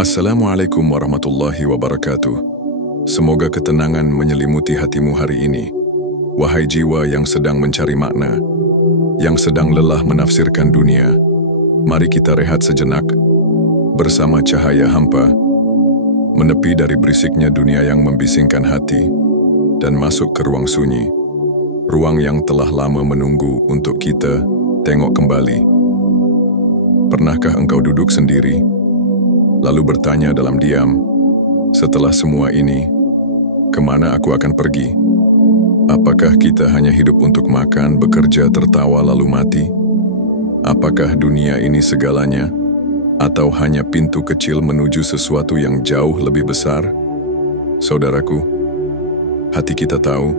Assalamualaikum warahmatullahi wabarakatuh. Semoga ketenangan menyelimuti hatimu hari ini. Wahai jiwa yang sedang mencari makna, yang sedang lelah menafsirkan dunia, mari kita rehat sejenak bersama cahaya hampa, menepi dari berisiknya dunia yang membisingkan hati, dan masuk ke ruang sunyi, ruang yang telah lama menunggu untuk kita tengok kembali. Pernahkah engkau duduk sendiri, lalu bertanya dalam diam, setelah semua ini, kemana aku akan pergi? Apakah kita hanya hidup untuk makan, bekerja, tertawa, lalu mati? Apakah dunia ini segalanya? Atau hanya pintu kecil menuju sesuatu yang jauh lebih besar? Saudaraku, hati kita tahu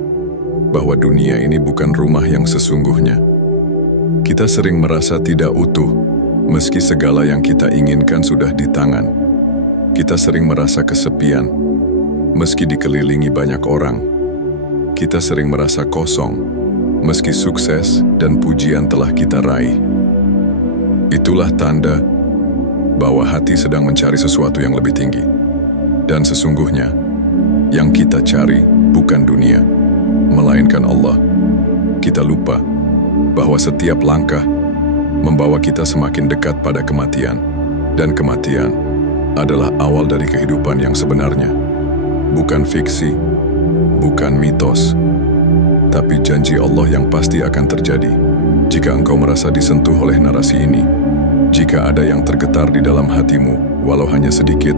bahwa dunia ini bukan rumah yang sesungguhnya. Kita sering merasa tidak utuh, meski segala yang kita inginkan sudah di tangan. Kita sering merasa kesepian, meski dikelilingi banyak orang. Kita sering merasa kosong, meski sukses dan pujian telah kita raih. Itulah tanda bahwa hati sedang mencari sesuatu yang lebih tinggi. Dan sesungguhnya, yang kita cari bukan dunia, melainkan Allah. Kita lupa bahwa setiap langkah membawa kita semakin dekat pada kematian, dan kematian adalah awal dari kehidupan yang sebenarnya. Bukan fiksi, bukan mitos, tapi janji Allah yang pasti akan terjadi. Jika engkau merasa disentuh oleh narasi ini, jika ada yang tergetar di dalam hatimu, walau hanya sedikit,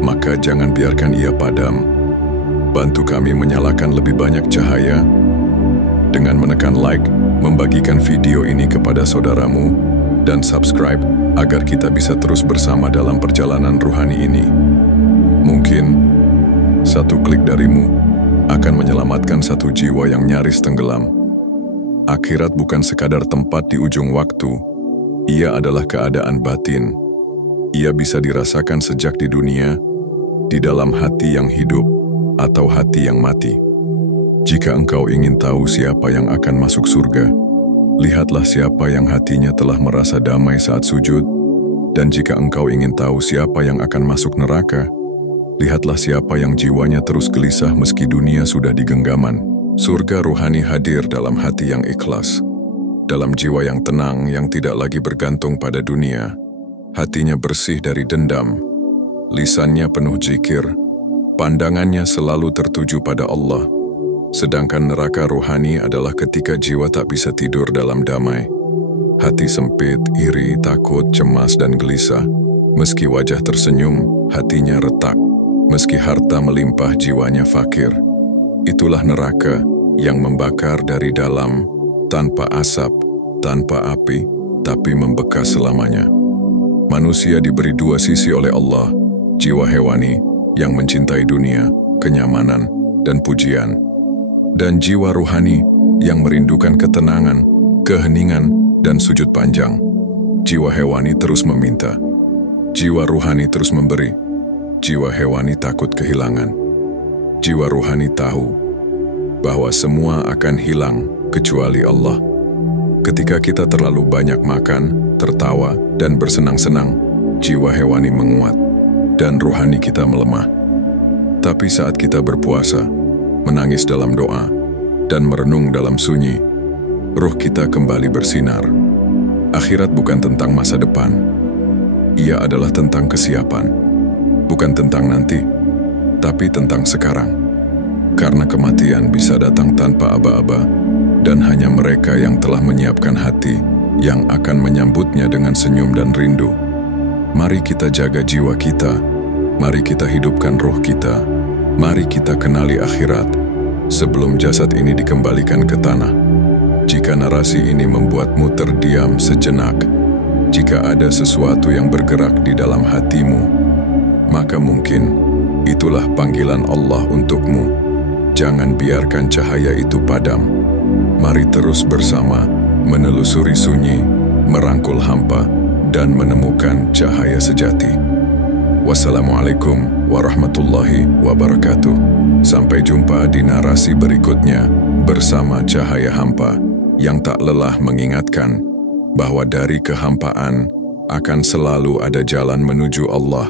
maka jangan biarkan ia padam. Bantu kami menyalakan lebih banyak cahaya dengan menekan like, membagikan video ini kepada saudaramu, dan subscribe agar kita bisa terus bersama dalam perjalanan ruhani ini. Mungkin satu klik darimu akan menyelamatkan satu jiwa yang nyaris tenggelam. Akhirat bukan sekadar tempat di ujung waktu, ia adalah keadaan batin. Ia bisa dirasakan sejak di dunia, di dalam hati yang hidup atau hati yang mati. Jika engkau ingin tahu siapa yang akan masuk surga, lihatlah siapa yang hatinya telah merasa damai saat sujud. Dan jika engkau ingin tahu siapa yang akan masuk neraka, lihatlah siapa yang jiwanya terus gelisah meski dunia sudah di genggaman. Surga ruhani hadir dalam hati yang ikhlas, dalam jiwa yang tenang yang tidak lagi bergantung pada dunia. Hatinya bersih dari dendam, lisannya penuh zikir, pandangannya selalu tertuju pada Allah. Sedangkan neraka ruhani adalah ketika jiwa tak bisa tidur dalam damai. Hati sempit, iri, takut, cemas, dan gelisah. Meski wajah tersenyum, hatinya retak. Meski harta melimpah, jiwanya fakir. Itulah neraka yang membakar dari dalam, tanpa asap, tanpa api, tapi membekas selamanya. Manusia diberi dua sisi oleh Allah, jiwa hewani yang mencintai dunia, kenyamanan, dan pujian, dan jiwa ruhani yang merindukan ketenangan, keheningan, dan sujud panjang. Jiwa hewani terus meminta, jiwa ruhani terus memberi. Jiwa hewani takut kehilangan. Jiwa ruhani tahu bahwa semua akan hilang kecuali Allah. Ketika kita terlalu banyak makan, tertawa, dan bersenang-senang, jiwa hewani menguat dan ruhani kita melemah. Tapi saat kita berpuasa, menangis dalam doa, dan merenung dalam sunyi, ruh kita kembali bersinar. Akhirat bukan tentang masa depan. Ia adalah tentang kesiapan. Bukan tentang nanti, tapi tentang sekarang. Karena kematian bisa datang tanpa aba-aba, dan hanya mereka yang telah menyiapkan hati yang akan menyambutnya dengan senyum dan rindu. Mari kita jaga jiwa kita. Mari kita hidupkan roh kita. Mari kita kenali akhirat sebelum jasad ini dikembalikan ke tanah. Jika narasi ini membuatmu terdiam sejenak, jika ada sesuatu yang bergerak di dalam hatimu, maka mungkin itulah panggilan Allah untukmu. Jangan biarkan cahaya itu padam. Mari terus bersama menelusuri sunyi, merangkul hampa, dan menemukan cahaya sejati. Wassalamualaikum warahmatullahi wabarakatuh. Sampai jumpa di narasi berikutnya bersama cahaya hampa yang tak lelah mengingatkan bahwa dari kehampaan akan selalu ada jalan menuju Allah.